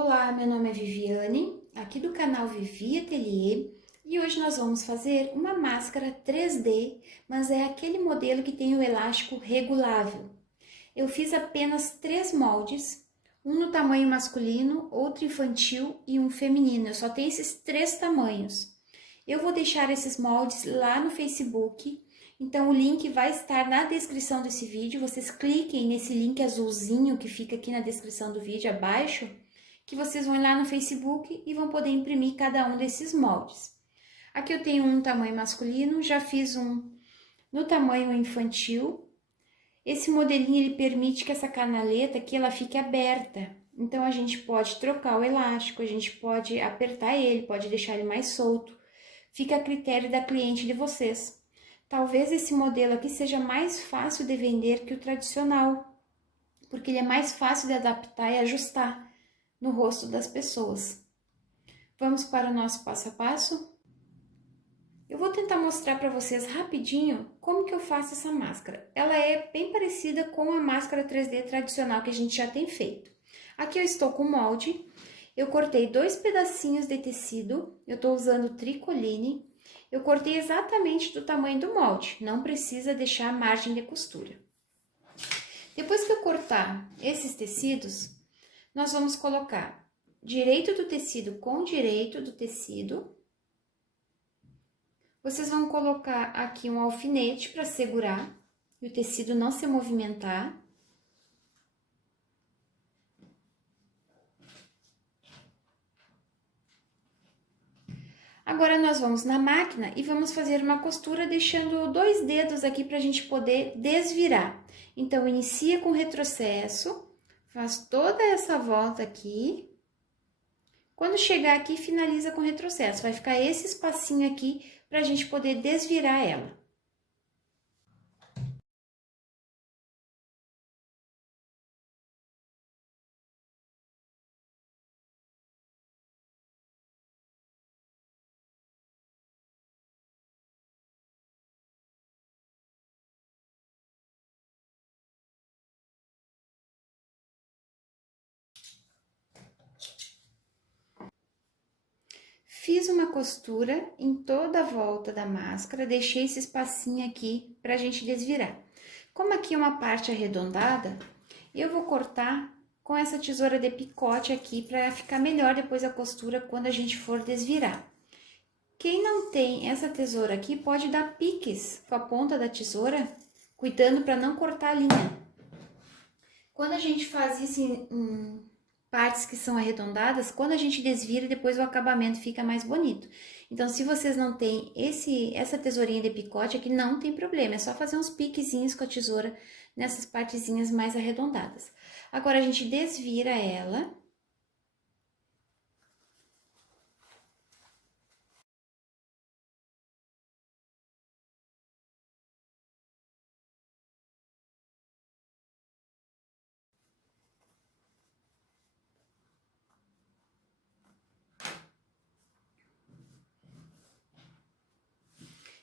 Olá, meu nome é Viviane, aqui do canal Vivi Atelier, e hoje nós vamos fazer uma máscara 3D, mas é aquele modelo que tem o elástico regulável. Eu fiz apenas 3 moldes, um no tamanho masculino, outro infantil e um feminino. Eu só tenho esses 3 tamanhos. Eu vou deixar esses moldes lá no Facebook, então o link vai estar na descrição desse vídeo. Vocês cliquem nesse link azulzinho que fica aqui na descrição do vídeo abaixo, que vocês vão lá no Facebook e vão poder imprimir cada um desses moldes. Aqui eu tenho um no tamanho masculino, já fiz um no tamanho infantil. Esse modelinho ele permite que essa canaleta aqui ela fique aberta. Então a gente pode trocar o elástico, a gente pode apertar ele, pode deixar ele mais solto. Fica a critério da cliente de vocês. Talvez esse modelo aqui seja mais fácil de vender que o tradicional, porque ele é mais fácil de adaptar e ajustar no rosto das pessoas. Vamos para o nosso passo a passo? Eu vou tentar mostrar para vocês rapidinho como que eu faço essa máscara. Ela é bem parecida com a máscara 3D tradicional que a gente já tem feito. Aqui eu estou com o molde, eu cortei 2 pedacinhos de tecido, eu estou usando tricoline, eu cortei exatamente do tamanho do molde, não precisa deixar margem de costura. Depois que eu cortar esses tecidos, nós vamos colocar direito do tecido com direito do tecido. Vocês vão colocar aqui um alfinete para segurar e o tecido não se movimentar. Agora, nós vamos na máquina e vamos fazer uma costura deixando 2 dedos aqui para a gente poder desvirar. Então, inicia com retrocesso. Faz toda essa volta aqui. Quando chegar aqui, finaliza com retrocesso. Vai ficar esse espacinho aqui para a gente poder desvirar ela. Fiz uma costura em toda a volta da máscara, deixei esse espacinho aqui para a gente desvirar. Como aqui é uma parte arredondada, eu vou cortar com essa tesoura de picote aqui para ficar melhor depois a costura quando a gente for desvirar. Quem não tem essa tesoura aqui pode dar piques com a ponta da tesoura, cuidando para não cortar a linha. Quando a gente faz isso em partes que são arredondadas, quando a gente desvira, depois o acabamento fica mais bonito. Então, se vocês não têm essa tesourinha de picote aqui, não tem problema, é só fazer uns piquezinhos com a tesoura nessas partezinhas mais arredondadas. Agora, a gente desvira ela.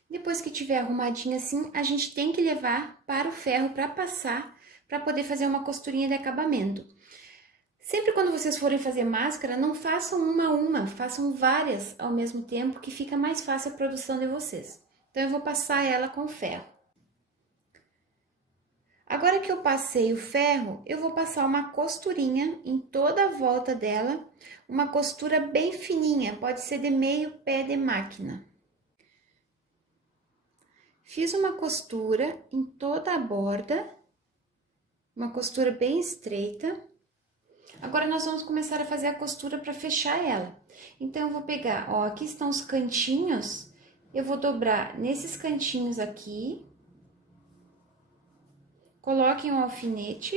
Depois que tiver arrumadinho assim, a gente tem que levar para o ferro para passar, para poder fazer uma costurinha de acabamento. Sempre quando vocês forem fazer máscara, não façam uma a uma, façam várias ao mesmo tempo, que fica mais fácil a produção de vocês. Então, eu vou passar ela com ferro. Agora que eu passei o ferro, eu vou passar uma costurinha em toda a volta dela, uma costura bem fininha, pode ser de meio pé de máquina. Fiz uma costura em toda a borda, uma costura bem estreita. Agora, nós vamos começar a fazer a costura para fechar ela. Então, eu vou pegar, ó, aqui estão os cantinhos, eu vou dobrar nesses cantinhos aqui. Coloquem um alfinete.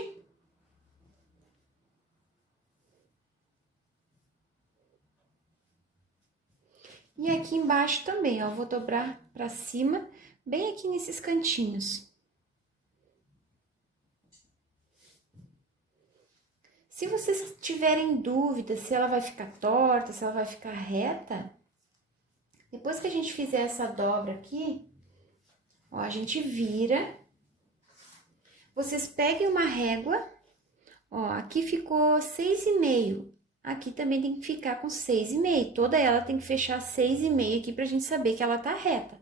E aqui embaixo também, ó, vou dobrar para cima, bem aqui nesses cantinhos. Se vocês tiverem dúvida se ela vai ficar torta, se ela vai ficar reta, depois que a gente fizer essa dobra aqui, ó, a gente vira. Vocês peguem uma régua, ó, aqui ficou 6,5 aqui também tem que ficar com 6,5. Toda ela tem que fechar 6,5 aqui pra gente saber que ela tá reta.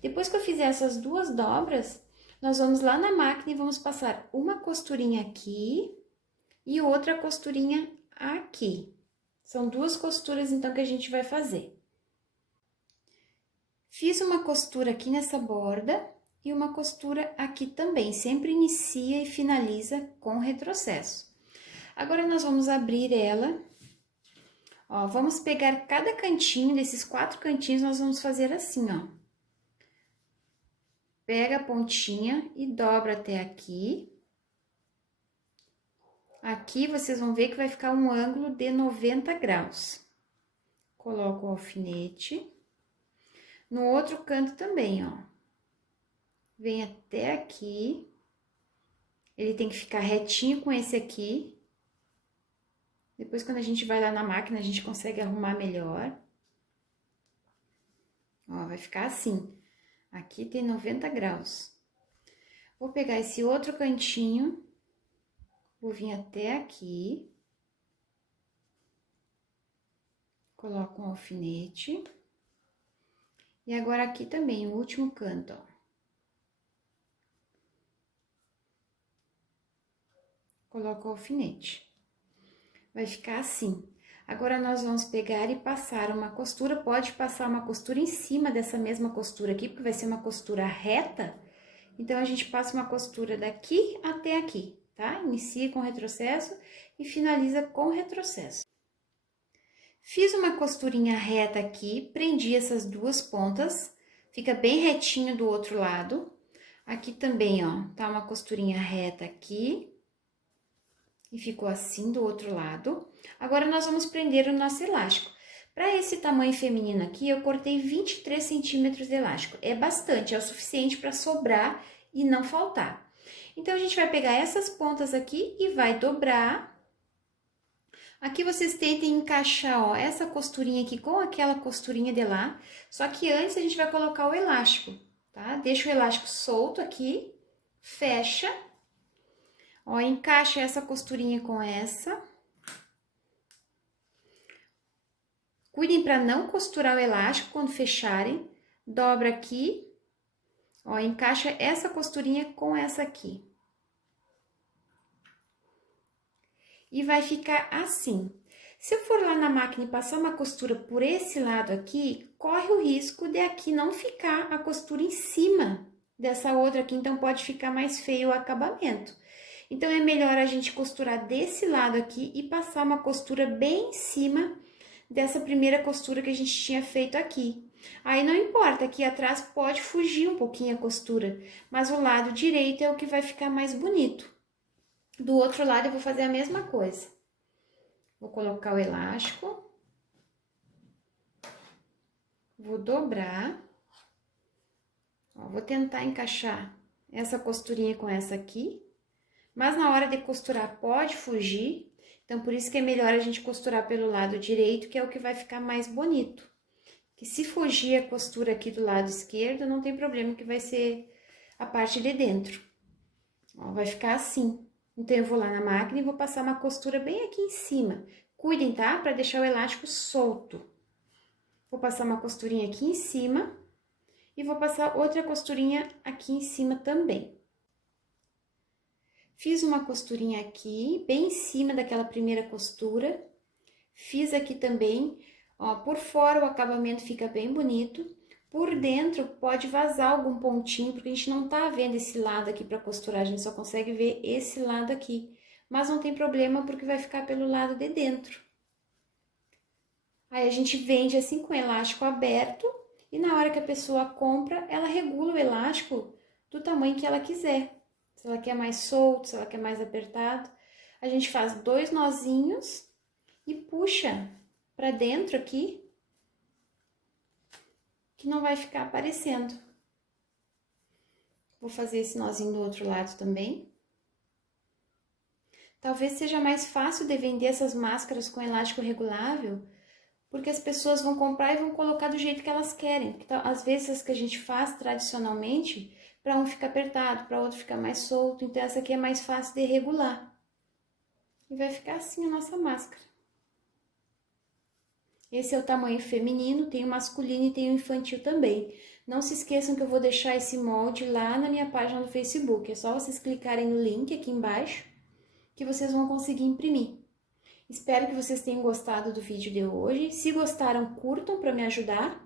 Depois que eu fizer essas duas dobras, nós vamos lá na máquina e vamos passar uma costurinha aqui e outra costurinha aqui. São duas costuras, então, que a gente vai fazer. Fiz uma costura aqui nessa borda e uma costura aqui também. Sempre inicia e finaliza com retrocesso. Agora, nós vamos abrir ela. Ó, vamos pegar cada cantinho, desses 4 cantinhos, nós vamos fazer assim, ó. Pega a pontinha e dobra até aqui. Aqui, vocês vão ver que vai ficar um ângulo de 90 graus. Coloco o alfinete. No outro canto também, ó. Vem até aqui. Ele tem que ficar retinho com esse aqui. Depois, quando a gente vai lá na máquina, a gente consegue arrumar melhor. Ó, vai ficar assim. Aqui tem 90 graus. Vou pegar esse outro cantinho. Vou vir até aqui. Coloco um alfinete. E agora aqui também, o último canto, ó. Coloco o alfinete. Vai ficar assim. Agora, nós vamos pegar e passar uma costura. Pode passar uma costura em cima dessa mesma costura aqui, porque vai ser uma costura reta. Então, a gente passa uma costura daqui até aqui, tá? Inicia com retrocesso e finaliza com retrocesso. Fiz uma costurinha reta aqui, prendi essas duas pontas, fica bem retinho do outro lado. Aqui também, ó, tá uma costurinha reta aqui. E ficou assim do outro lado. Agora, nós vamos prender o nosso elástico. Para esse tamanho feminino aqui, eu cortei 23 centímetros de elástico. É bastante, é o suficiente para sobrar e não faltar. Então, a gente vai pegar essas pontas aqui e vai dobrar. Aqui, vocês tentem encaixar, ó, essa costurinha aqui com aquela costurinha de lá. Só que antes, a gente vai colocar o elástico, tá? Deixa o elástico solto aqui, fecha. Ó, encaixa essa costurinha com essa. Cuidem para não costurar o elástico quando fecharem. Dobra aqui. Ó, encaixa essa costurinha com essa aqui. E vai ficar assim. Se eu for lá na máquina e passar uma costura por esse lado aqui, corre o risco de aqui não ficar a costura em cima dessa outra aqui, então pode ficar mais feio o acabamento. Então, é melhor a gente costurar desse lado aqui e passar uma costura bem em cima dessa primeira costura que a gente tinha feito aqui. Aí, não importa, aqui atrás pode fugir um pouquinho a costura, mas o lado direito é o que vai ficar mais bonito. Do outro lado, eu vou fazer a mesma coisa. Vou colocar o elástico. Vou dobrar. Ó, vou tentar encaixar essa costurinha com essa aqui. Mas na hora de costurar pode fugir, então por isso que é melhor a gente costurar pelo lado direito, que é o que vai ficar mais bonito. Que se fugir a costura aqui do lado esquerdo, não tem problema, que vai ser a parte de dentro. Ó, vai ficar assim. Então, eu vou lá na máquina e vou passar uma costura bem aqui em cima. Cuidem, tá? Para deixar o elástico solto. Vou passar uma costurinha aqui em cima e vou passar outra costurinha aqui em cima também. Fiz uma costurinha aqui, bem em cima daquela primeira costura. Fiz aqui também, ó, por fora o acabamento fica bem bonito. Por dentro pode vazar algum pontinho, porque a gente não tá vendo esse lado aqui para costurar, a gente só consegue ver esse lado aqui. Mas não tem problema, porque vai ficar pelo lado de dentro. Aí a gente vende assim com o elástico aberto e na hora que a pessoa compra, ela regula o elástico do tamanho que ela quiser. Se ela quer mais solto, se ela quer mais apertado. A gente faz 2 nozinhos e puxa pra dentro aqui, que não vai ficar aparecendo. Vou fazer esse nozinho do outro lado também. Talvez seja mais fácil de vender essas máscaras com elástico regulável, porque as pessoas vão comprar e vão colocar do jeito que elas querem. Porque, às vezes, as que a gente faz tradicionalmente, para um fica apertado, para outro fica mais solto. Então, essa aqui é mais fácil de regular. E vai ficar assim a nossa máscara. Esse é o tamanho feminino, tem o masculino e tem o infantil também. Não se esqueçam que eu vou deixar esse molde lá na minha página do Facebook. É só vocês clicarem no link aqui embaixo que vocês vão conseguir imprimir. Espero que vocês tenham gostado do vídeo de hoje. Se gostaram, curtam para me ajudar.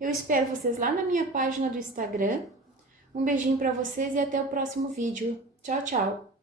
Eu espero vocês lá na minha página do Instagram. Um beijinho para vocês e até o próximo vídeo. Tchau, tchau!